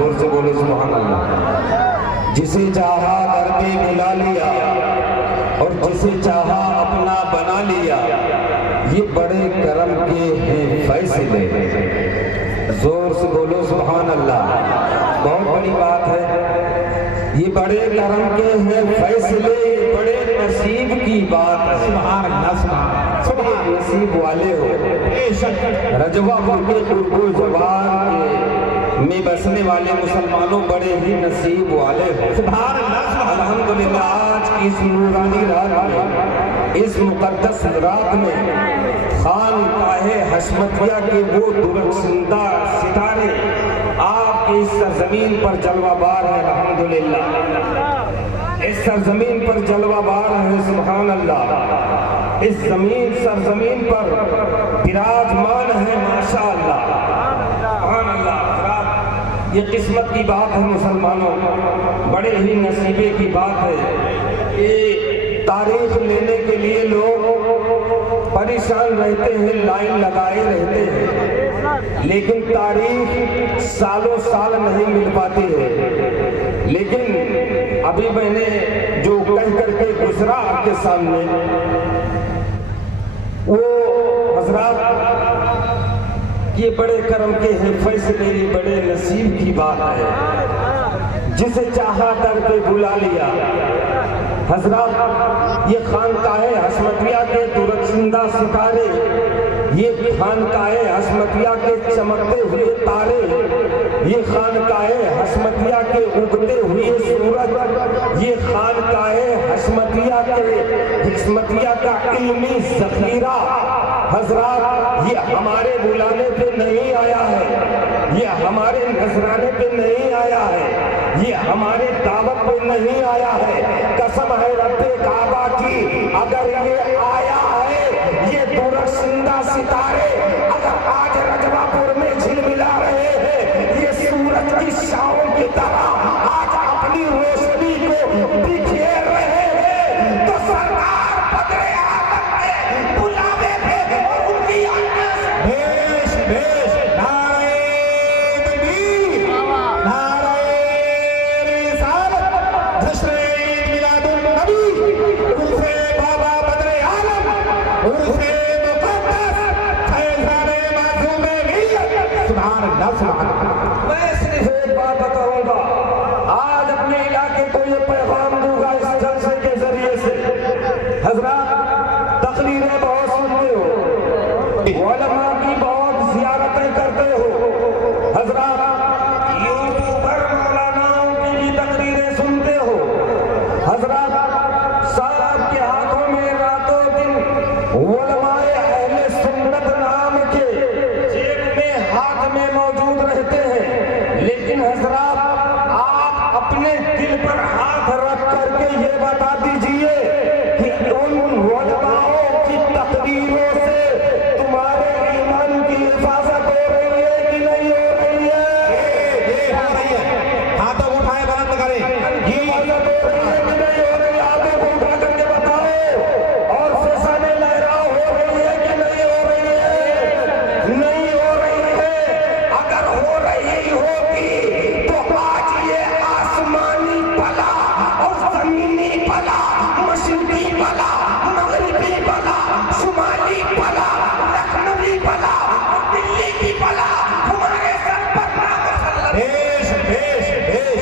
जोर से बोलो सुभान अल्लाह। जिसे चाहा घर पे बुला लिया और जिसे चाहा अपना बना लिया, ये बड़े करम के हैं फैसले। जोर से बोलो सुभान अल्लाह। बहुत बड़ी बात है, ये बड़े करम के हैं फैसले, ये बड़े नसीब की बात है। सुभान अल्लाह। नसीब वाले हो। रजवापुर के कुर्बो जवान में बसने वाले मुसलमानों बड़े ही नसीब वाले हो। सुभान अल्लाह। अल्हम्दुलिल्लाह आज की इस नूरानी रात में, इस मुकद्दस रात में खानकाहे हशमतिया के वो दुर्गंदा सितारे आपकी इस सरजमीन पर जलवाबार है। अल्हम्दुलिल्लाह इस सरजमीन पर जलवाबार है। सुभान अल्लाह। इस सरजमीन पर विराजमान है माशाअल्लाह। सुभान अल्लाह। ये किस्मत की बात है मुसलमानों, बड़े ही नसीबे की बात है। ये तारीख लेने के लिए लोग परेशान रहते हैं, लाइन लगाए रहते हैं, लेकिन तारीख सालों साल नहीं मिल पाती है। लेकिन अभी मैंने जो कह करके गुजरा आपके सामने, वो हजरात ये बड़े करम के हैं फैसले, ये बड़े नसीब की बात है। जिसे चाहा दर पे बुला लिया। हजरात ये खानकाहे हशमतिया के दुर्गंदा सितारे, ये खानकाहे हशमतिया के चमकते हुए तारे, ये खानकाहे हशमतिया के उगते हुए सूरज, ये खानकाहे हशमतिया का इल्मी ज़ख़ीरा। हजरात ये हमारे बुलाने पे नहीं आया है, ये हमारे नजराने पे नहीं आया है, ये हमारे दावत पे नहीं आया है। कसम है रब्बे काबा की, अगर ये आया है, ये दुर्गंदा सितारे अगर आज रजवापुर में झिलमिला रहे हैं, ये सूरज की शाम की तरह आज अपनी रोशनी को बिखेर रहे हैं, तो सरकार बदरे आदम के बुलावे पे और उनकी भेष भेष नारे तकबीर, नारे रिसालत, जश्न मिलादुन नबी, उर्फ़े बाबा बदरे आलम, उर्फ़े मुक़द्दस फैज़ाने मासूमे मिल्लत। सुभान अल्लाह। सुभान अल्लाह। मैं सिर्फ एक बात बताऊंगा, आज अपने इलाके को ये पैगाम दूंगा इस जलसे के जरिए से। हजरात तकरीरें बहुत सुनते हो, उलमा की बहुत ज़ियारतें करते हो। हजरात यूट्यूबर मौलानाओं की भी तकरीरें सुनते हो। हजरात साहब के हाथों में रातों दिन उलमाए अहले सुन्नत नाम के जेब में हाथ में मौजूद रहते हैं, लेकिन हजरात आप अपने दिल पर हाथ रख करके ये बता दीजिए कि उन उलमाओं की तकरीरों से तुम्हारे ईमान की हिफाजत हो रही है कि नहीं हो रही है? हो रही है। हाथों को उठाए बुलंद करें। ये हिफाजत हो रही है कि नहीं हो रही है? हाथों को उठा करके बताओ। और फसाने लहराओ हो रही है कि नहीं हो रही है? नहीं हो रही है। अगर हो रही होगी तो आज ये आसमानी भला और जमीनी भला, मशरिकी भला, मगरिबी भला, शुमाली भला, लखनवी भला, दिल्ली की भला हमारे सर पर ना मुसल्लत। बेश बेश बेश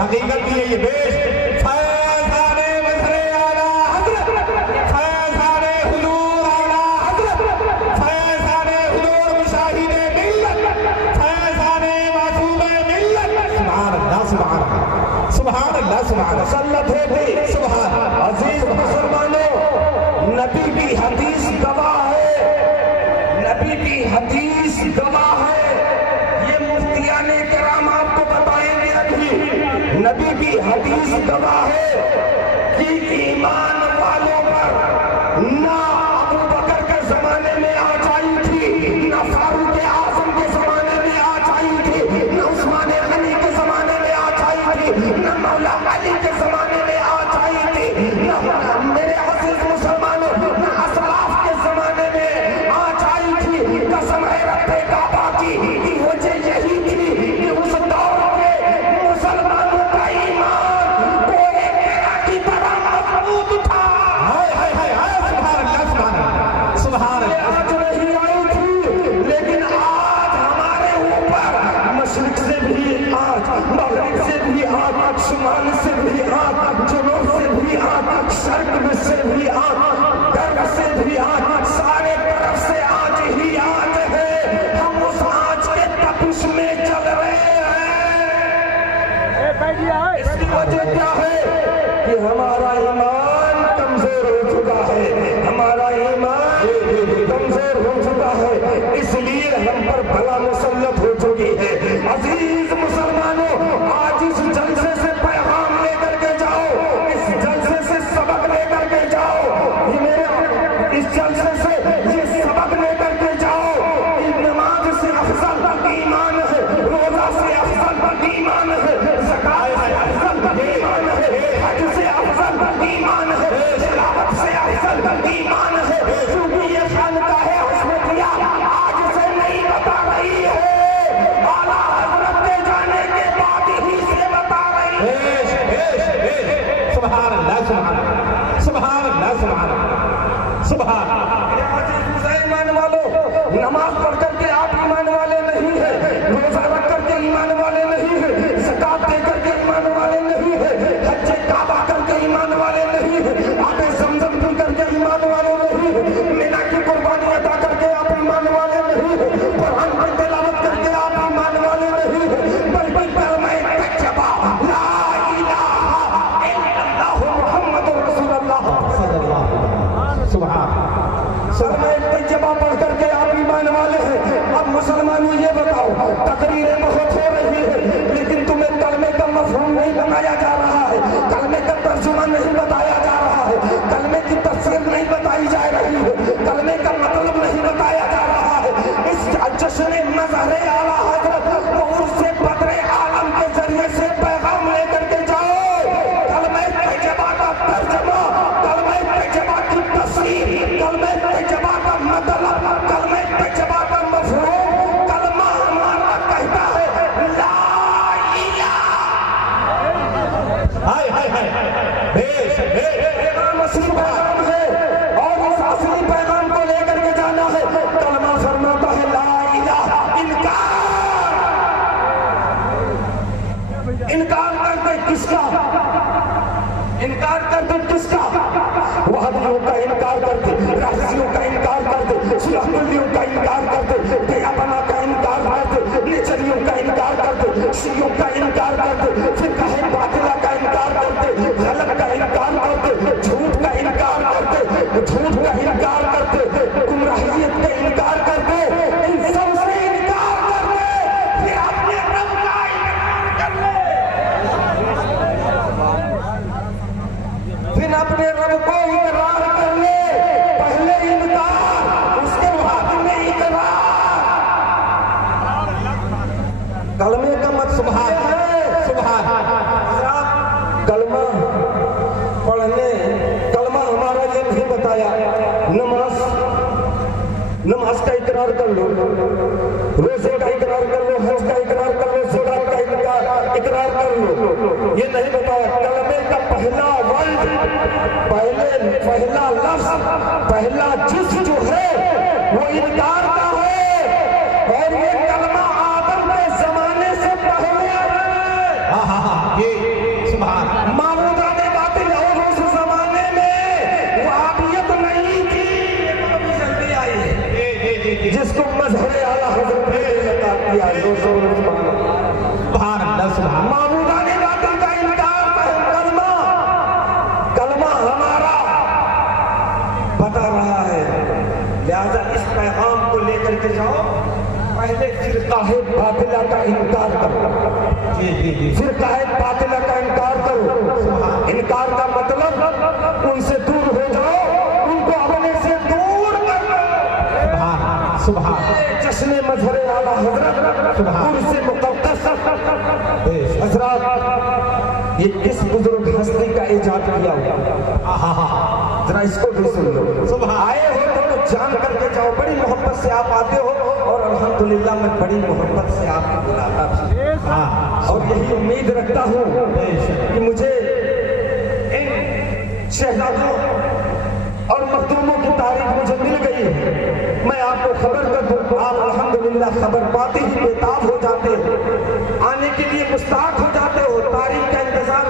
हकीकत की है ये बेश। फैज़ाने मज़हरे आला हज़रत, फैज़ाने हुज़ूर आला हज़रत, फैज़ाने हुज़ूर मुशाहिदे मिल्लत, फैज़ाने मासूमे मिल्लत। सुभान अल्लाह। सुभान अल्लाह। सुभान अल्लाह। सुभान अल्लाह। मुसल्लत है। सुभान अजीज मुसलमानों, नबी की हदीस गवाह है, नबी की हदीस गवाह है। ये मुफ्तियाने किराम आपको बताएंगे अभी। नबी की हदीस गवाह है कि ईमान वालों पर ना अबू बकर के जमाने में आज आई थी, ना फारूक आज़म के जमाने में आज आई थी, ना उस्मान गनी के जमाने में आज आई थी, ना मौला अली के जमाने में आज आई थी, ना मेरे अजीज मुसलमानों, ना असलाफ के जमाने में आज आई थी। कसम है रब्बे काबा की, वजह यही थी कि उस दौर के आसमान से भी आग, जुनून से भी आग, शर्क से भी आग, गर्व से भी आग, सारे तरफ से आज ही आज है। हम उस आज के तपिश में चल रहे हैं। इसकी वजह क्या है कि हमारा ईमान कमजोर हो चुका है, हमारा ईमान कमजोर हो चुका है, इसलिए हम पर भला मुसल्लत हो चुकी है। अजीज मुसलमानों, आज इस जलसे से पैगाम लेकर के जाओ, इस जलसे से सबक लेकर के जाओ, ये मेरे इस जलसे से ये सबक लेकर के जाओ। नमाज से अफजल ईमान है, रोजा से अफजल ईमान है, ज़कात से अफजल ईमान है, हज से अफजल ईमान है, तिलावत से अफजल ईमान है। क्योंकि ये खानकाहे हस्मतिया आज से नहीं बता रही है, आला हज़रत के जाने के बाद ही से बता रही है। सुभान अल्लाह, सुभान अल्लाह, सुभान अल्लाह, सुभान अल्लाह, सुभान। ईमान वालों, नमाज पढ़ करके आप ईमान वाले नहीं है, रोजा रख करके ईमान वाले नहीं है, ज़कात दे करके ईमान वाले नहीं है, हज काबा करके ईमान वाले नहीं है, आबे ज़मज़म पी करके ईमान वाले नहीं है, मीना की कुर्बानी अदा करके आप ईमान वाले नहीं है, कुरान की तिलावत करके आप ईमान वाले नहीं है, बल्कि कलमा तैयबा ला इलाहा इल्लल्लाह मुहम्मदुर रसूलुल्लाह सल्लल्लाहु अलैहि वसल्लम। सुभान। कलमा तैयबा पढ़ करके आप ईमान वाले हैं। अब मुसलमानों ये बताओ, तकरीरें बहुत हो रही है, लेकिन तुम्हें कलमे का मफ़हूम नहीं बताया जा रहा है, कलमे का तर्जुमा नहीं बताया जा रहा है, कलमे की तफसीर नहीं बताई जा रही है, कलमे का मतलब नहीं बताया जा रहा है। इस जश्न मज़हर आला हज़रत और से बदरे आलम के जरिए से पैगाम लेकर के जाओ। कलमे तैयबा का तर्जुमा, कलमे तैयबा की तफसीर, कलमे तैयबा का मतलब, कलमे तैयबा का मफ़हूम, कलमा हमारा कहता है ला इलाहा। हाय हाय हाय, बेश पैगाम असली पैगाम है और इस असली पैगाम को लेकर के जाना है। कलमा फरमाता है ला इलाहा, इनकार करते किसका? इनकार करते किसका? वहाबियों का इनकार करते, राशियों का इनकार करते, सुलहमलियों का इनकार करते, दयाबना का इनकार करते, नेचरियों का इनकार करते, शियों का इनकार करते, फिरकाहे बातिला का इनकार करते, गलत का इनकार करते, झूठ का इनकार करते, झूठ का इनकार करते, गुमराहियत का इनकार करते, इन सब से इनकार करते, फिर अपने रब का इनकार करते, फिर अपने रब को इकरार कर ले। पहले इनकार, उसके बाद में इकरार। कलमे का मत सुभान है, सुभान। कलमा पढ़ने, कलमा हमारा ये नहीं बताया। नमाज का इकरार कर लो, रोजे का इकरार कर लो, हज का इकरार कर लो, ज़कात का इकरार कर लो, ये नहीं बताया। कलमे का पहला वर्ड, पहला लफ्ज, पहला जिस जो है वो इनकार का है, और ये कलमा आदम के जमाने से पहले है। हाँ हाँ हाँ, ये सुभान। मामूदा ने बातें और उस जमाने में वहाबियत नहीं थी, जल्दी आई है, जिसको मजहर आला हज़रत ने अता किया। सुभान अल्लाह, सुभान। मामूदा ने बातों का इनकार कर, कलमा हमारा बता रहा है। लिहाजा इस पैगाम को लेकर के जाओ, पहले फिरकाहे बातिला का इनकार करो। जी जी जी, फिरकाहे बातिला का इनकार करो। इनकार का मतलब उनसे दूर हो जाओ, उनको अपने से दूर कर लो। सुभान सुभान। जश्न मजहर आला हज़रत उनसे मुक़द्दस हज़रत, ये किस बुजुर्ग हस्ती का इजाद किया हुआ, जरा इसको भी सुन लो। आए हो तो जान करके जाओ, बड़ी मोहब्बत से आप आते हो, और अल्हम्दुलिल्लाह मैं बड़ी मोहब्बत से आपको बुलाता भी, और यही उम्मीद रखता हूँ कि मुझे इन शहजादों और मखदूमों की तारीफ मुझे मिल गई है। मैं आपको खबर कर दूं, आप अल्हम्दुलिल्लाह खबर पाते ही बेताब हो जाते हो, आने के लिए मुस्ताक हो जाते हो, तारीफ का इंतजार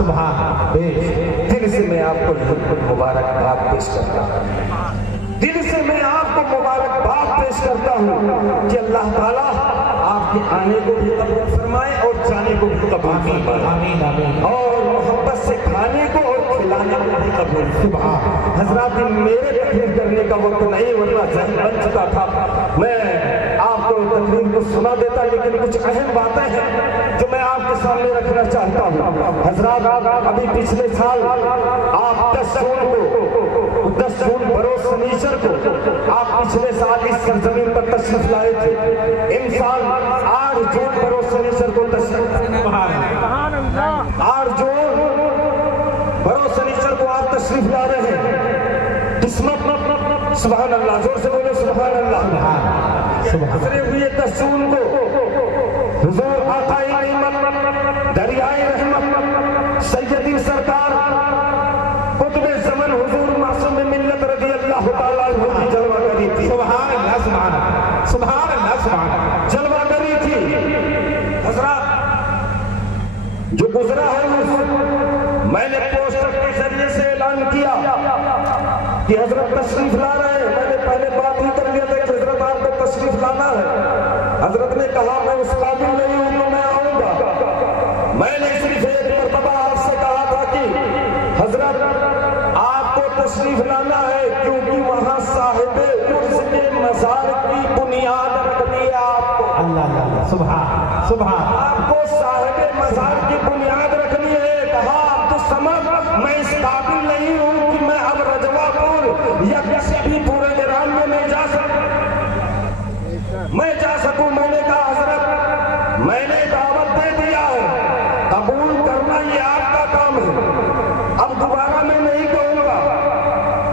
सुभान बेश। दिल से मैं आपको मुबारकबाद पेश करता हूँ, दिल से मैं आपको मुबारकबाद पेश करता हूँ कि अल्लाह ताला आपके आने को भी कबूल फरमाए और जाने को भी कबूल फरमाए, आमीन आमीन। और मोहब्बत से खाने को और खिलाने को भी कबूल। सुभान। हजरात, मेरे तकरीर करने का वक्त नहीं, वरना जहन बन चुका था, मैं आपको तकरीर को सुना देता, लेकिन कुछ अहम बातें हैं जो मैं आपके सामने रखना चाहता हूँ। हजरात, अभी पिछले साल आप 10 जून बरोज शनीचर को आप पिछले साल इस सरजमीन पर तशरीफ लाए थे। इन साल 8 जून बरोज शनीचर को 8 जून बरोज शनीचर को आप तशरीफ ला रहे हैं। किस्मत, सुभान अल्लाह, जोर से बोले सुभान अल्लाह। गुजरे हुए 10 जून को हुजूर आकाए रहमत, दरियाए रहमत, सैयदी सरकार कुतुबे ज़मान हुजूर मासूम मिल्लत रज़ी अल्लाह तआला अन्हु की जलवा करी थी। सुभान अल्लाह, सुभान अल्लाह, सुभान अल्लाह, सुभान अल्लाह। जलवा करी थी। हजरात, जो गुजरा है मैंने पोस्टर के जरिए से ऐलान किया कि हजरत तशरीफ ला रहे हैं। मैंने पहले बात ही कर लिया था कि हजरत आपको तशरीफ लाना है। हजरत ने कहा मैं उस काबिल नहीं हूं तो मैं आऊंगा। मैंने सिर्फ एक मरतबा आपसे कहा था कि हजरत आपको तशरीफ लाना है, क्योंकि वहां साहिबे उर्स के मज़ार की बुनियाद रखनी है आपको। अल्लाह अल्लाह, सुभान सुभान। आपको साहिबे मज़ार की बुनियाद रखनी है। कहा आप तो समझ, मैं इस काबिल नहीं हूं कि मैं अब रजवापुर या किसी भी पूरे ईरान में मैं जा सकूं। मैंने कहा हजरत, मैंने दावत दे दिया है, कबूल करना ये आपका काम है। अब दोबारा मैं नहीं कहूंगा,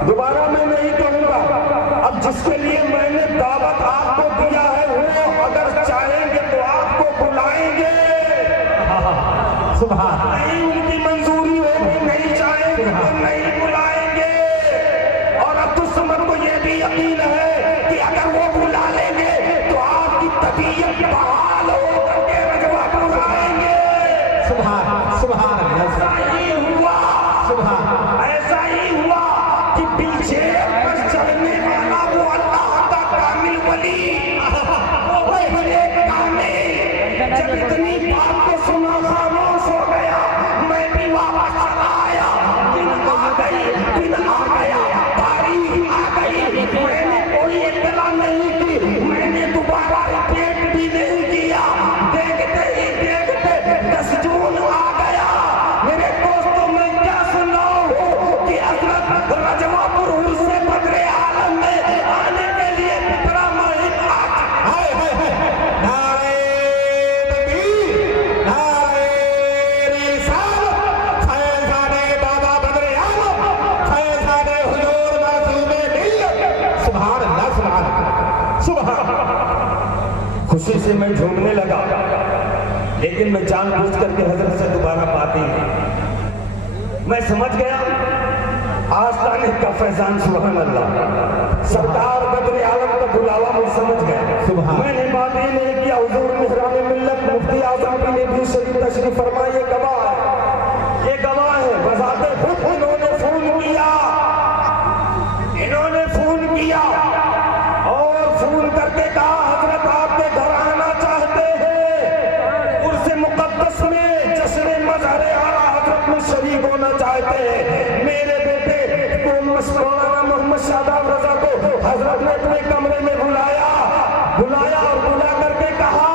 दोबारा मैं नहीं कहूंगा। अब जिसके लिए मैंने दावत आपको दिया है वो अगर चाहेंगे तो आपको बुलाएंगे। सुभान। नहीं उनकी मंजूरी होगी, नहीं चाहेंगे तो नहीं बुलाएंगे। और अब तो समझ को ये भी यकीन है कि अगर वो बुला लेंगे तो आपकी तबीयत बहाल हो करके रजवापुर आएंगे। सुभान सुभान अल्लाह। ऐसा ही हुआ, सुभान। ऐसा ही हुआ कि पीछे पर चलने वाला वो अल्लाह का कामिल वली, वो एक कामिल, जब इतनी बात को सुना खामोश हो गया, मैं भी वापस चला आया। दिन आ गई, दिन आ गया, तारीख आ गई, मैंने कोई इत्तला नहीं की, मैंने दोबारा रिपीट भी नहीं किया। देखते ही देखते 10 जून आ गया। मेरे दोस्तों, मैं क्या सुनाऊं कि हजरत रजवापुर उर्से बदरे आलम में आने के लिए पिपरा माहिर हाय हाय हाय। नारे तकबीर, नारे रिसालत, फैज़ाने बाबा बदरे आलम, फैज़ाने हुजूर मासूमे मिल्लत। सुभान अल्लाह, सुभान अल्लाह, सुभान। खुशी से मैं झूमने लगा, लेकिन मैं जानबूझ करके हजरत से दोबारा बात ही नहीं। मैं समझ गया आस्ताने का फैजान, सुभान अल्लाह, सरकार बदरे आलम का बुलावा मैं समझ गया। सुभान। मैंने बात ही नहीं किया। हुजूर मेहराब मिल्लत मुफ्ती आजम की नबी शरीफ तशरीफ फरमाए, ये गवाह है, ये गवाह है। बजाते खुद इन्होंने फोन किया, इन्होंने फोन किया और फोन करके कहा हजरत आपके घर आना चाहते हैं, उर्से मुकद्दस में जश्न मज़हरे आला हजरत में शरीक होना चाहते हैं। मेरे बेटे को मौलाना मोहम्मद शादाब रजा को हजरत ने अपने कमरे में बुलाया और बुला करके कहा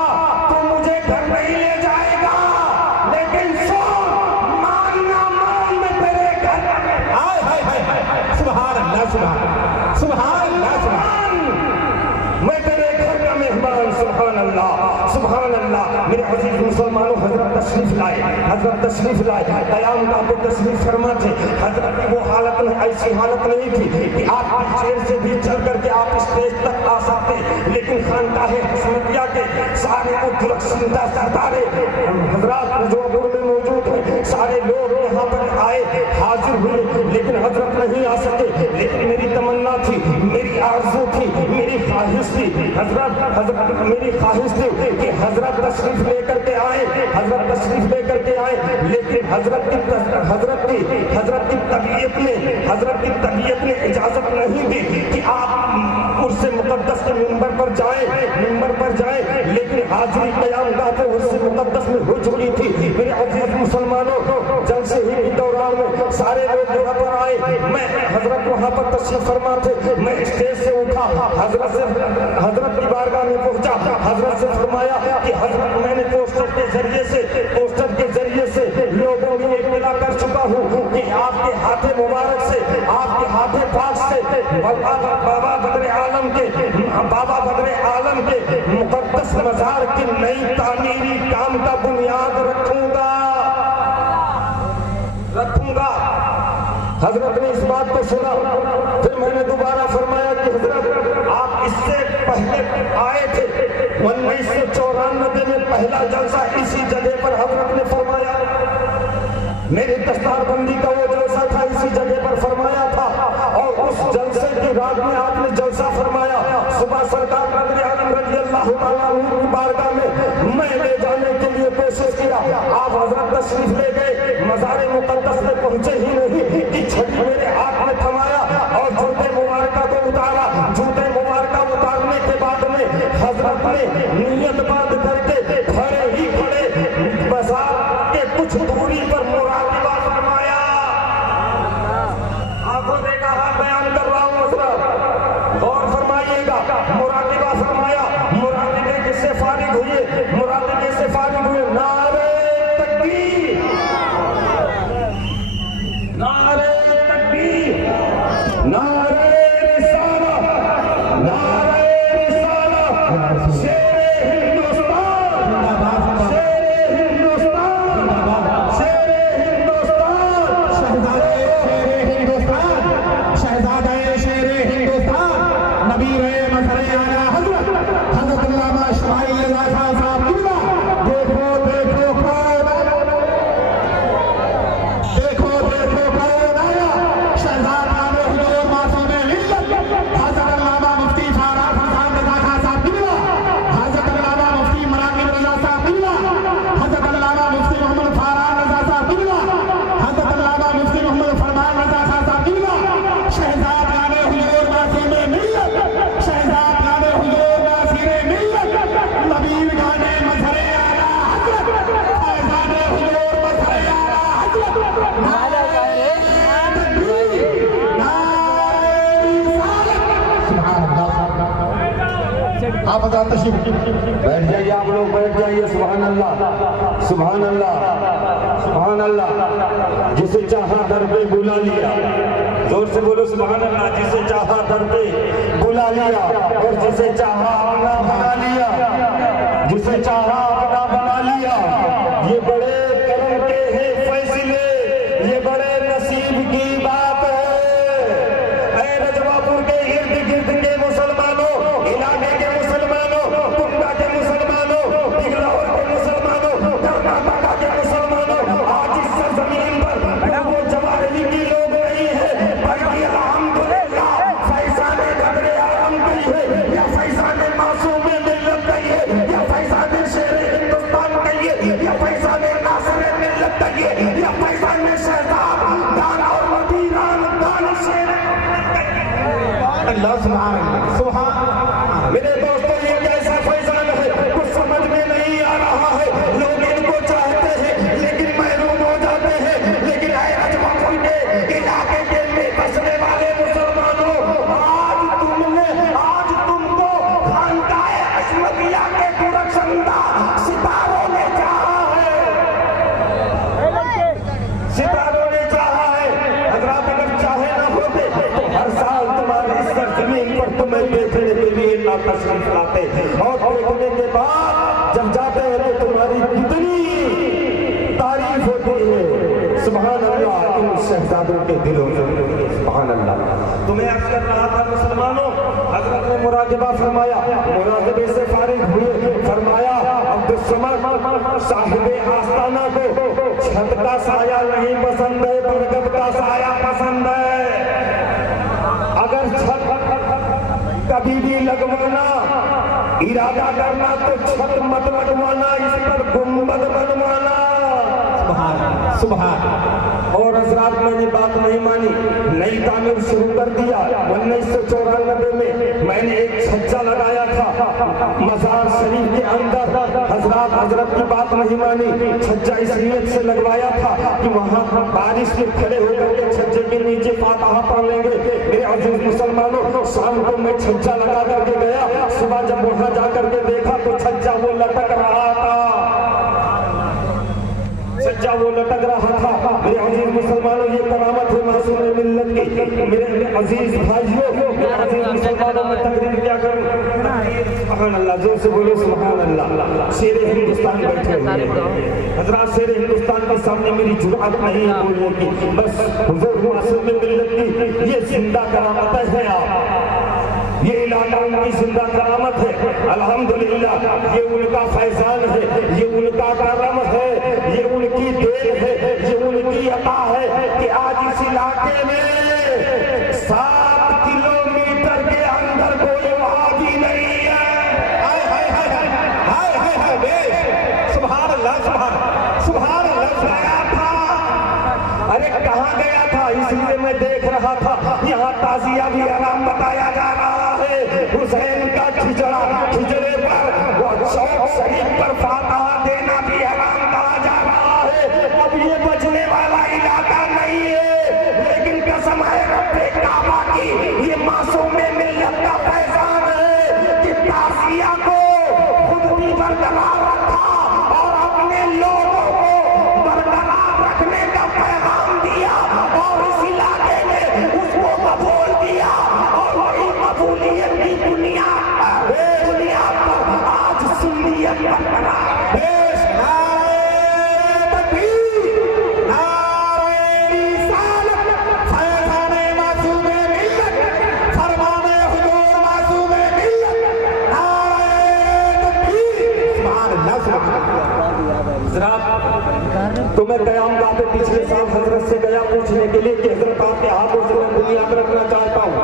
तू मुझे घर नहीं ले जाएगा, लेकिन सुन, मानना मान मैं तेरे घर। हाय हाय हाय हाय। सुभान अल्लाह, सुभान सुभान अल्लाह, सुभान। मैं तेरे घर का मेहमान, सुभान अल्लाह, सुभान अल्लाह। मेरे अजीज मुसलमानों, हजरत तशरीफ लाए, हजरत तशरीफ लाए, कयाम का आपको तशरीफ फरमा थे। हजरत की वो हालत में ऐसी हालत नहीं थी कि आप चेयर से भी चल करके आप स्टेज तक आ सकते, लेकिन खानकाहे हस्मतिया के सारे दुर्गसिंदा सरदारे हजरात रजवापुर में मौजूद हैं, सारे लोग यहाँ पर आए, हाजिर हुए, लेकिन लेकिन हजरत नहीं आ सके। लेकिन मेरी तमन्ना थी, मेरी आरज़ू थी, मेरी ख्वाहिश थी, हजरत मेरी ख्वाहिश थी कि हजरत तशरीफ लेकर के आए, हजरत तशरीफ लेकर के आए। लेकिन हजरत की तबीयत ने इजाजत नहीं दी कि आप उर्से मुकद्दस के मिंबर पर जाएं। लेकिन हाजिरी क़यामगाह पे उर्से मुकद्दस में हो चुकी थी। मेरे अजीज मुसलमानों, जलसे ही के दौरान में सारे लोग जगह पर आए, मैं हजरत वहां पर तशरीफ फरमा थे। मैं स्टेज से उठा, हजरत की बारगाह में पहुंचा। हजरत से फरमाया कि हजरत, मैंने पोस्टर के जरिए से लोगों में इत्तला कर चुका हूँ कि आपके हाथे मुबारक से, आपके हाथे पाक से बाबा बदरे आलम के मुकद्दस मज़ार की नई तामीरी काम का बुनियाद रखूंगा। हजरत ने इस बात को सुना। फिर मैंने दोबारा फरमाया कि हजरत, आप इससे पहले आए थे 1994 में, पहला जलसा इसी जगह पर हजरत ने फरमाया। मेरी दस्तारबंदी का वो जलसा था, इसी जगह पर फरमाया था। और उस जलसे की रात में आपने जलसा फरमाया। सुबह सरकार बदरे आलम रज़ी अल्लाह तआला अन्हु की बारगाह में मैं ले जाने के लिए कोशिश किया। आप हजरत तशरीफ ले गए, मज़ार मुकद्दस में पहुंचे ही नहीं कि छड़ी मेरे हाथ में थमाया और जूते मुबारका को उतारा। जूते मुबारका उतारने के बाद में हजरत ने नियत बांध करके खड़े मज़ार के कुछ दूरी पर मुराकिबा फरमाया। आंखों देखा हाथ बयान कर रहा हूं हजरत, गौर फरमाइएगा। मुराकिबा फरमाया। मुराकिबे से फारिग हुए, नारे तकबीर, नारे तकबीर, नारे रिसालत, नारे रिसालत, शेरे हिंदुस्तान, शेरे हिंदुस्तान, शेरे हिंदुस्तान, शहजादे शेरे हिंदुस्तान, नबी रहे मसरे आला हजरत अल्लामा इस्माइल रज़ा साहब किबला। देखो कौन आया, शहजादा ने हुजूर मासूम मिल्लत हज़रत अल्लामा मुफ्ती फाराक हसन रज़ा साहब किबला, हज़रत अल्लामा मुफ्ती मराकिब रज़ा साहब किबला, हज़रत अल्लामा मुफ्ती मोहम्मद फाराक रज़ा साहब किबला, हज़रत अल्लामा मुफ्ती मोहम्मद फरमान रज़ा साहब किबला। शहजादा ने हुजूर मासूम मिल्लत, शहजादा ने हुजूर नासिर मिल्लत, नबी गाने मज़हरे आला हज़रत, शहजादे हुजूर मज़हरे आला हज़रत। नारे तकबीर, नारे रिसालत। सुभान अल्लाह। आप हज़रत तशरीफ बैठ जाइए, आप लोग बैठ जाइए। सुभान अल्लाह, सुभान अल्लाह, सुभान अल्लाह। जिसे चाहा दर पे बुला लिया, जोर से बोलो सुभान अल्लाह। जिसे चाहा दर पे बुला लिया और जिसे चाहा अपना बना लिया, जिसे चाहा अपना बना लिया। ये बड़े करम के हैं फैसले, ये बड़े नसीब की बात है। ऐ रजवापुर के इर्द गिर्द के मुसलमानों, इलाके के मुसलमानों, कुंडा के मुसलमानों, बिगलौर के मुसलमानों, कर्नाटका के मुसलमानों, आज इस सरजमीन पर वो जवाहरी की लोग नहीं है, बल्कि अल्हम्दुलिल्लाह फैज़ाने बदरे आलम गई है, या फैज़ाने मासूम मिल्लत गई है, या फैज़ाने शेरे हिंदुस्तान गई है, या फैज़ाने नासिर मिल्लत गई है, या फैज़ाने शहजाद दान और मदीरान दान शेरे अल्लाह सुभान। मेरे दोस्तों, ये कैसा फैजान है, कुछ समझ में नहीं आ रहा है। लोग इनको चाहते हैं लेकिन महरूम हो जाते हैं। लेकिन ऐ रजवापुर के इलाके के बसने वाले मुसलमानों, आज तुमको खानकाए अहमदिया के दुरक्षंदा सितारों ने चाहा है, सितारों ने चाहा है। हजरात अगर चाहे ना होते तो हर साल तुम्हारी इस सरजमीन पर तुम्हें देखने के लिए ना तशरीफ लाते, और देखने के बाद जब जाते हैं तो तुम्हारी कितनी तारीफ होती है। सुभान अल्लाह इन शहजादों के दिलों में, सुभान अल्लाह। तो तुम्हें अर्ज कर रहा था मुसलमानों, हजरत ने मुराकबा फरमाया, मुराकबे से फारिग हुए, फरमाया अब्दुस समद साहिबे आस्ताना को छत का साया नहीं पसंद है, बरगद का साया पसंद है। अगर छत कभी भी लगवाना इरादा करना तो छत मत लगवाना, इस पर गुंबद बनवाना। सुभान। और हजरात मैंने बात नहीं मानी, नई तामीर शुरू कर दिया। 1994 में मैंने एक छज्जा लगाया था मजार शरीफ के अंदर। हजरात हजरत की बात नहीं मानी, छज्जा इस नियत से लगवाया था कि वहाँ बारिश में खड़े होकर के छज्जे के नीचे फातिहा पढ़ लेंगे। मेरे अजीज मुसलमानों, शाम को मैं छज्जा लगा करके गया, सुबह जब वहाँ जाकर के देखा तो छज्जा वो लटक रहा था, छज्जा वो लटक रहा था। मेरे अजीज मुसलमानों, ये करामत है मासूम मिल्लत की। मेरे अजीज भाइयों, मेरे अजीज मुसलमानों, में तकरीर क्या करूं? सुभान अल्लाह, जोर से बोलो सुभान अल्लाह। शेरे हिंदुस्तान बैठे हुए हजरात, शेरे हिंदुस्तान के सामने मेरी जुर्अत नहीं है बोलने की, बस हुजूर मासूम मिल्लत की ये जिंदा करामत है। आप ये इलाका उनकी जिंदा करामत है। अल्हम्दुलिल्लाह, ये उनका फैजान है, ये उनका करम है, ये उनकी देन है, ये उनकी अता है कि आज इस इलाके में 7 किलोमीटर के अंदर कोई वादी नहीं है। हाय हाय हाय हाय हाय हाय हाय, सुभान अल्लाह, सुभान अल्लाह। गया था, अरे कहाँ गया था? इसलिए मैं देख रहा था यहाँ ताजिया भी आराम बताया जा रहा है। हुसैन का खिजड़े पर वो चौक शरीफ पर फातिहा देना भी हराम कहा जा रहा है। अब ये बचने वाला इलाका नहीं है, लेकिन कसम है रब्बे काबा की, ये मासूम मिल्लत का फैजान है कि ताजिया को खुद भी बरकरार रखा और अपने लोगों को बरकरार रखने का पैगाम दिया और इस इलाके में उसको कबूल किया। और वही कबूलियत की बुनियाद पर आज सुन्नियत बरकरार। तो मैं कयामगाह पे पिछले साल हजरत से गया पूछने के लिए कि हजरत आपके हाथों से मैं बुनियाद रखना चाहता हूँ।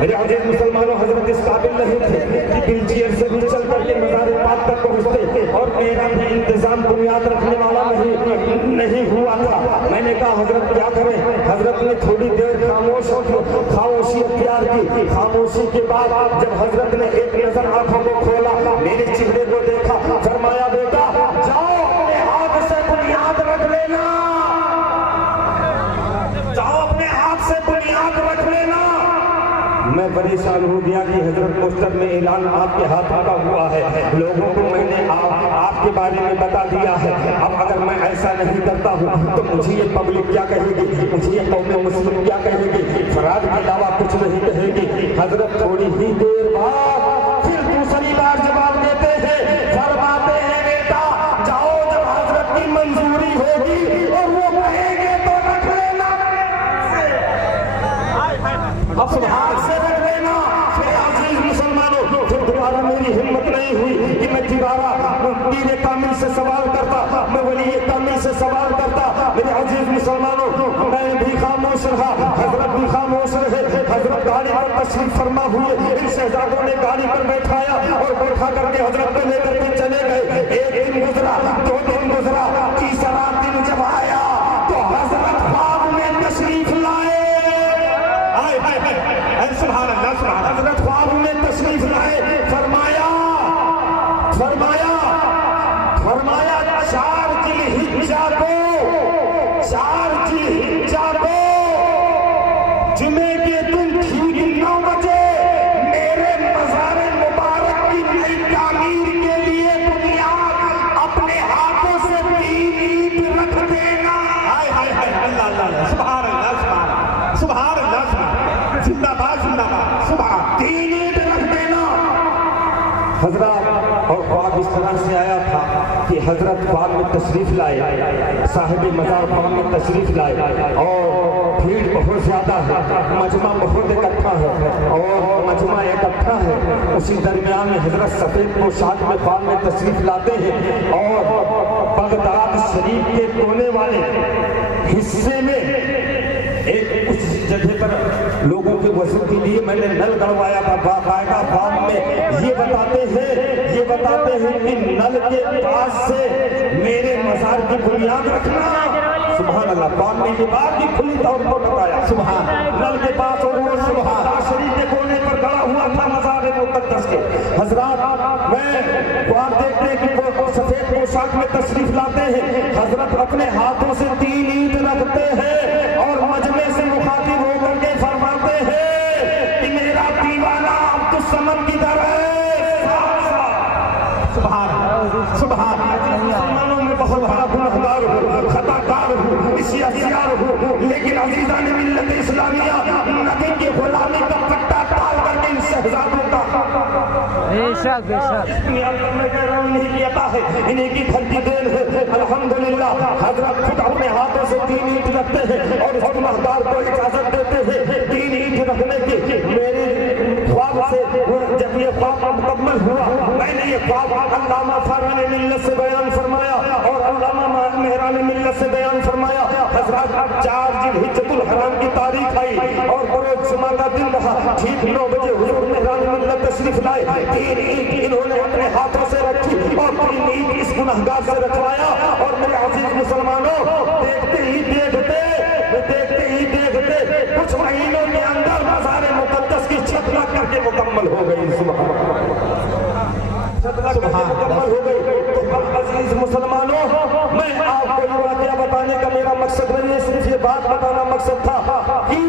मेरे अजीज मुसलमानों, हजरत इस काबिल नहीं थे कि व्हीलचेयर से भी चल करके मज़ार पाक तक पहुँचते और मेरा भी इंतजाम बुनियाद रखने वाला नहीं हुआ था। मैंने कहा हजरत क्या करें? हजरत ने थोड़ी देर खामोशी अख्तियार की। खामोशी के बाद जब हजरत ने एक नजर आंखों को खोला, मेरे चेहरे को देखा, फरमाया बेटा जाओ अपने हाथ से बुनियाद रख लेना, जाओ अपने हाथ से बुनियाद रख लेना। मैं परेशान हो गया कि हजरत पोस्टर में ऐलान आपके हाथों का हुआ है, लोगों को मैंने आपके बारे में बता दिया है। अब अगर मैं ऐसा नहीं करता हूँ तो मुझे ये पब्लिक क्या कहेगी, मुझे ये कौम मुस्लिम क्या कहेगी? फराद के अलावा कुछ नहीं कहेगी। हजरत थोड़ी ही देर बाद फिर दूसरी बार जवाब देते हैं, फरमाते हैं बेटा जाओ, जब हजरत की मंजूरी होगी और वो कहेंगे तो रख लेना। अब सुभान से रख लेना। मुसलमानों, फिर दोबारा मेरी हिम्मत नहीं हुई कि मैं दोबारा पीरे कामिल से सवाल करता, मैं वली कामिल से सवाल करता। मेरे अजीज मुसलमानों, मैं भी खामोश रहा, हजरत भी खामोश रहे। हजरत गाड़ी पर तशरीफ फरमा हुए, इन शहजादों ने गाड़ी पर बैठाया और बैठा करके हजरत को लेकर के चले गए। एक दिन गुजरा, 2 दिन गुजरा, तीसरा दिन जब आया तो हजरत ख्वाब में तशरीफ लाए। सुभान अल्लाह, सुभान। हजरत ख्वाब में तशरीफ लाए, फरमाया 4 जिलहिज्जा को जुमे के दिन ठीक 9 बजे मेरे मज़ारे मुबारक की नई तामीर के लिए बुनियाद अपने हाथों से 3 ईंट रख देना। हाय हाय हाय, अल्लाह अल्लाह, सुभान अल्लाह, सुभान अल्लाह, जिंदाबाद जिंदाबाद, सुभान। 3 ईंट रख देना। हजरत और ख्वाब इस तरह से आया था कि हजरत ख्वाब में तशरीफ लाए, साहिब मज़ार ख्वाब में तशरीफ लाए और भीड़ बहुत ज्यादा है, मजमा बहुत इकट्ठा उसी दरमियान में हजरत सफेद पोशाक में ख्वाब में तशरीफ लाते हैं और बगदाद शरीफ के कोने वाले हिस्से में एक उस जगह पर लोगों के वजू के लिए मैंने नल गड़वाया था। बाकायदा ख्वाब में ये बताते हैं कि नल के पास से मेरे मज़ार की बुनियाद रखना। सुभान अल्लाह, ख्वाब में ये बात भी खुली तौर पर बताया। सुभान नल के पास और वो सुभान शरीफ के कोने पर खड़ा हुआ था मज़ार मुक़द्दस के। हजरत मैं ख्वाब देखते हैं कि वो सफेद पोशाक में तशरीफ लाते हैं। हजरत अपने हाथों से 3 ईंट रखते हैं और मजमे से मुखातिब होकर के फरमाते हैं कि मेरा दीवाना अब्दुस समद किधर है। सुभान मुसलमानों में बहुत बड़ा गुनहगार हूँ, खताकार हूँ, इस्यासियार हूँ, लेकिन अजीज़ान मिल्लत इस्लामिया नबी की गुलामी का पट्टा डाल करके इन शहजादों का बेशक मैं कह रहा हूँ नहीं किया है, इन्हीं की धरती देन है। अल्हम्दुलिल्लाह हजरत खुद अपने हाथों से 3 ईंट रखते हैं और उस गुनहगार को इजाजत देते हैं 3 ईंट रखने की। मेरे ख्वाब से जब ये ख्वाब मुकम्मल हुआ, मैंने ये ख्वाब अल्लामा फरहान मिल्लत से बयान फरमाया और अल्लामा मेहरान मिल्लत से बयान फरमाया। हजरत 4 जिलहिज्जतुल हराम की तारीख आई और बरोज जुमा का दिन रहा। ठीक 9 बजे हुजूर मेहरान मिल्लत तशरीफ लाए। 3 ईंट इन्होंने अपने हाथों से रखी और 3 ईंट इस गुनहगार से रखवाया। और मेरे अजीज मुसलमानों, देखते ही देखते कुछ महीनों के अंदर मज़ार मुक़द्दस की छत लग करके मुकम्मल हो गई। मुकम्मल हो गई। तो अजीज मुसलमानों, मैं आपको ये वाक़या बताने का मेरा मकसद नहीं है, सिर्फ ये बात बताना मकसद था कि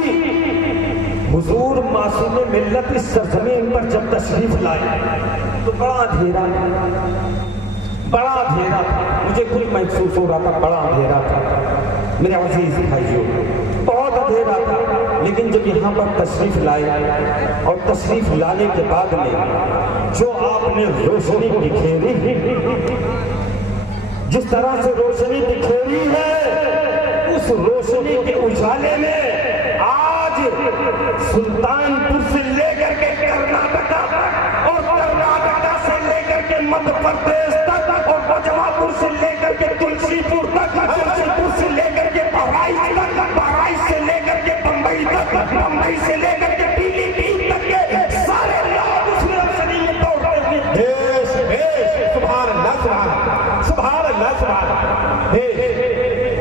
हुजूर मासूम मिल्लत इस सरजमीन पर जब तशरीफ लाए तो बड़ा अंधेरा था। मुझे खुद महसूस हो रहा था बड़ा अंधेरा था मेरे अजीज भाइयों, बहुत अंधेरा था। लेकिन जब यहाँ पर तशरीफ लाए और तशरीफ लाने के बाद में जो आपने रोशनी बिखेरी, जिस तरह से रोशनी बिखेरी है, उस रोशनी के उजाले में आज सुल्तानपुर से लेकर के कर्नाटका और कर्नाटका से लेकर के मध्य प्रदेश तक और बजवापुर से लेकर के तुलसीपुर तक, तुलसीपुर से लेकर के बहराइच तक, बहराइच से लेकर के बम्बई तक, बम्बई से लेकर के पीलीभीत तक के सारे लोग उस रोशनी में दौड़ते हुए सुभान अल्लाह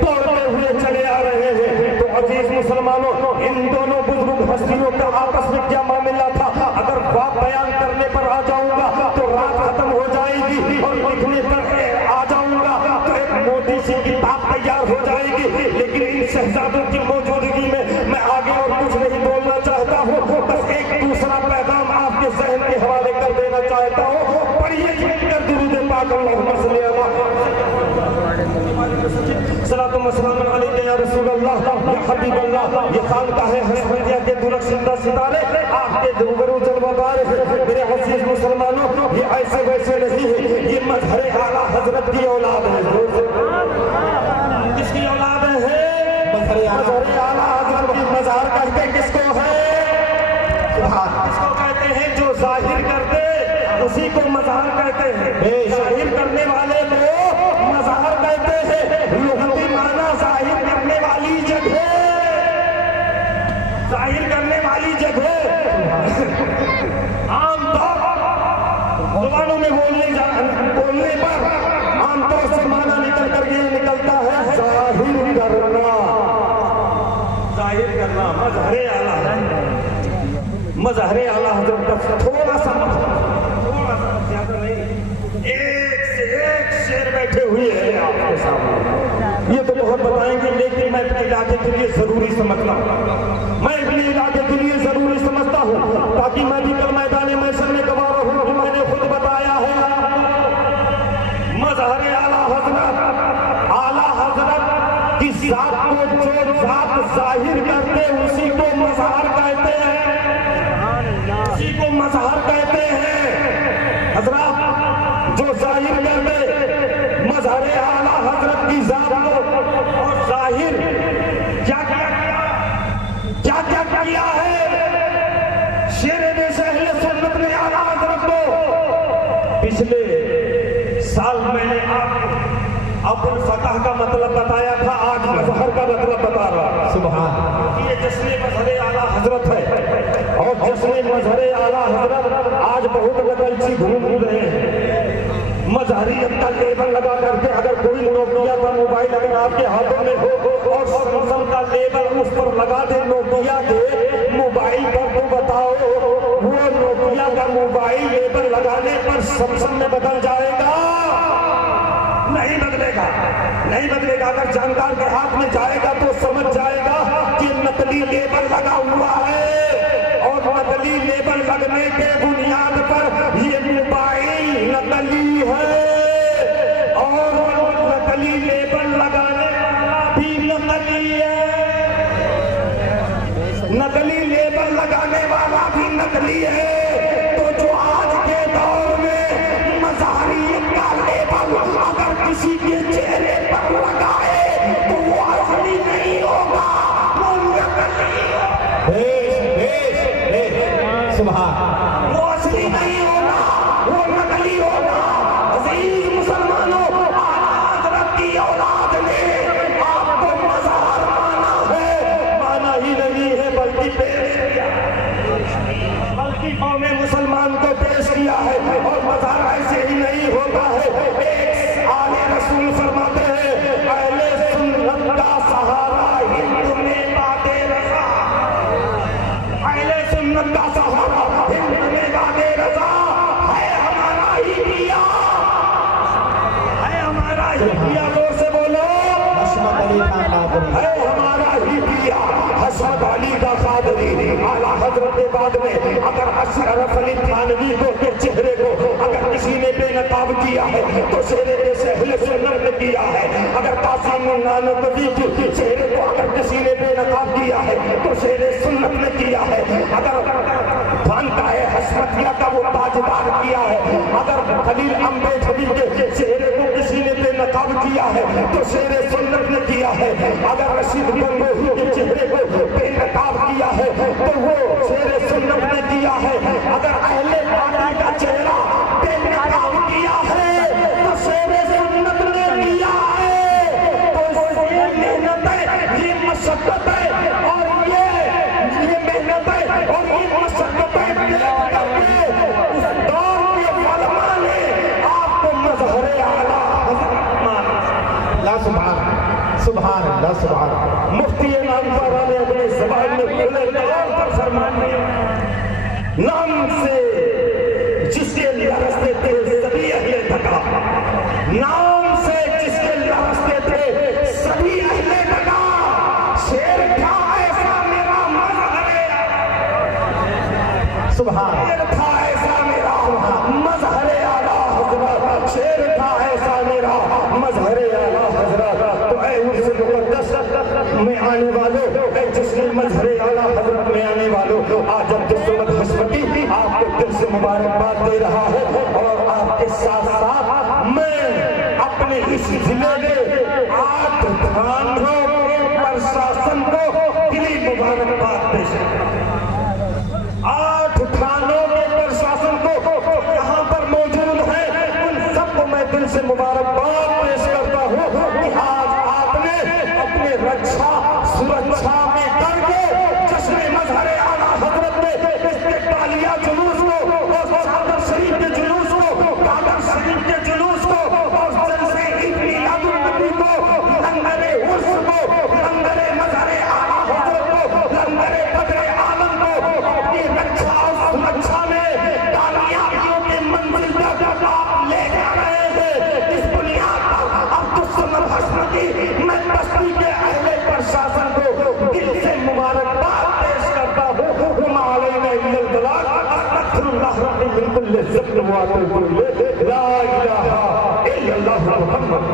दौड़ते हुए चले आ रहे हैं। तो अजीज मुसलमानों, इन दोनों बुजुर्ग हस्तियों का आपस में क्या मामला था? अगर बात बयान करने पर आ जाऊंगा तो रात खत्म हो जाएगी और लिखने पर आ जाऊंगा तो एक मोटी सी किताब तैयार हो जाएगी। लेकिन इन शहजादों की मौजूदगी में मैं आगे और कुछ नहीं बोलना चाहता हूँ, बस एक दूसरा पैगाम आपके जहन के हवाले कर देना चाहता हूँ। पढ़िए दुरूद पाक अल्लाहुम्मा सल्ली अला सलातुम व सलामुन अलैका या रसूल अल्लाह या हबीब अल्लाह। ये खानकाह हसनैया के दुरख्शिंदा सितारे आपके रूबरू जलवादार हैं। मेरे अजीज मुसलमानों, ये ऐसे वैसे नहीं है, ये मजहर आला हजरत की औलाद है। किसकी औलाद है? मजहर आला हजरत की। मजहर कहते किसको है? किसको कहते हैं? जो जाहिर कर दे उसी को मजहर कहते हैं। जाहिर करने वाले को मजहर कहते हैं। लुगती माना जाहिर करने वाली जगह, जाहिर करने वाली जगह। आमतौर जुबानों में बोलने पर आमतौर से माना निकल कर ये निकलता है जाहिर करना। जाहिर करना मजहरे आला, मजहरे आला हजरत का थोड़ा सा ज्यादा नहीं, एक से एक शेर बैठे हुए हैं आपके सामने। ये तो बहुत बताएंगे, लेकिन मैं अपने इलाके के लिए जरूरी समझता हूँ। मैं अपने इलाके के लिए जरूरी समझता हूँ ताकि मैं भी कल मैदान मैशर में गवाह रहूं। मैंने खुद बताया है मजहर आला हजरत की जात को जो जात जाहिर करते उसी को मजहर कहते हैं, उसी को मजहर कहते हैं। हजरत जो जाहिर करते मजहर आला हजरत की जात को और जाहिर क्या किया है? शेर में से अहले सुन्नत ने आला हजरत अब्दुल फताह का मतलब बताया था, आज मजहर का मतलब बता रहा। सुभान। ये जश्न मजहर आला हजरत है और जश्न मजहर आला हजरत आज बहुत गलची घूम रहे हैं। मजहरियत का लेबल लगा करके अगर कोई नोकिया का मोबाइल अगर आपके हाथों में हो और सैमसंग का लेबल उस पर लगा दे नोकिया के मोबाइल पर, तो बताओ वो नोकिया का मोबाइल लेबल लगाने पर सैमसंग में बदल जाएगा? नहीं बदलेगा, नहीं बदलेगा। अगर जानकार के हाथ में जाएगा तो समझ जाएगा कि नकली लेबल लगा हुआ है और नकली लेबल लगने के बुनियाद पर ये मोबाइल नकली है और नकली लेबल लगाने वाला भी नकली है, नकली लेबल लगाने वाला भी नकली है। तो जो आज के दौर में मज़ाहिर का लेबल अगर किसी के चेहरे पर लगाए तो वो असली नहीं होगा, वो नकली सुभान। वो असली नहीं होगा, वो नकली होगा। अजीज मुसलमानों, हज़रत की औलाद ने आपको मज़ार माना है, माना ही नहीं है बल्कि पेश किया, बल्कि कौम मुसलमान को पेश किया है। और मज़ार ऐसे ही नहीं होता है। एक आले रसूल फरमाते हैं, अहले सुन्नत का सहारा हिंद में बाते रज़ा, अहले सुन्नत का सहारा हिंद में बाते रज़ा है हमारा ही पिया, है हमारा ही पिया। जोर से बोलो, हशमत अली खान कादरी है हमारा ही पिया, हशमत अली का कादरी। आला हजरत के बाद में अगर अशरफ अली थानवी को के चेहरे को अगर किसी ने बेनकाब किया है तो चेहरे से अहले सुन्नत ने किया है। अगर कासिम नानवी के चेहरे को अगर किसी ने बेनकाब किया है तो चेहरे सुन्नत ने किया है। अगर खानकाए हशमतिया का वो ताजदार किया है, अगर खलील अम्बेडकरी के चेहरे को किसी ने बेनकाब किया है तो चेहरे सुन्नत ने किया है। अगर रशीद गंगोही के चेहरे को बेनकाब किया है तो वो चेहरे सुन्नत ने किया है। अगर अहले पार्टी का चेहरा बेनकाब किया है तो चेहरे सुन्नत ने किया है। तो ये मेहनत है, ये मशक्कत है और ये मेहनत है और ये मशक्कत है उस दौर के उलमा ने आपको मज़हर आला हज़रत माना। ला सुभान, सुभान अल्लाह, सुभान। मुफ्ती नामदारा ने अपने ज़बान में खुले तौर पर फरमाते नाम से जिसके लरसते थे सभी अहले दगा, नाम से जिसके लरसते थे सभी अहले दगा। शेर था ऐसा मेरा मज़हर, सुभान। शेर था ऐसा मेरा मज़हर आला हज़रत, शेर था ऐसा मेरा मज़हर आला हज़रत। तो ऐ उर्स मुक़द्दस में आने वालों, ऐ जिस्म मज़हर आला हज़रत में आने वालों, आज अब्दुल हशमती आपको दिल से मुबारकबाद दे रहा है। और आपके साथ साथ मैं अपने इस जिले में 8 थानों के प्रशासन को दिली मुबारकबाद पेश करता हूं। 8 थानों के प्रशासन को यहाँ पर मौजूद है, उन सबको मैं दिल से मुबारकबाद पेश करता हूँ कि आज आपने अपने रक्षा सुरक्षा में करके जश्न मज़हर आला हज़रत में इसके तालिया जुलूस को और चादर शरीफ के जुलूस को, चादर शरीफ के जुलूस को और जलसे ईद मिलादुन नबी को, लंगरे उर्स को, लंगरे मज़हर आला हज़रत को, लंगरे बदरे आलम को अपनी रक्षा और सुरक्षा में कामयाबियों के मंजिल तक आप ले जा रहे हैं। इस बुनियाद पर अब्दुल समद हशमती मैं बस्ती के अहले प्रशासन को दिल से मुबारकबाद पेश करता हूँ। वमा अलैना इल्लल बलाग, अस्तगफिरुल्लाह रब्बी मिन कुल्लि ज़ंब व अतूबु इलैह, ला इलाहा इल्लल्लाह मुहम्मद।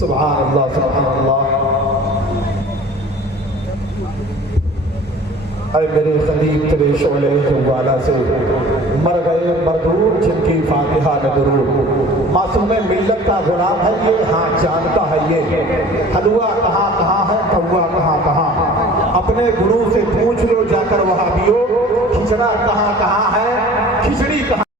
सुभान अल्लाह, सुभान अल्लाह। ऐ मेरे खलील तेरे शोले वाला से मर गए मरदूर जिनकी फातिहा न दुरूद। मासूम मिल्लत का गुलाम है ये, हाँ जानता है ये, हलवा कहाँ कहाँ है कौवा कहाँ कहाँ। अपने गुरु से पूछ लो जाकर वहाबियो, खिचड़ा कहाँ कहाँ है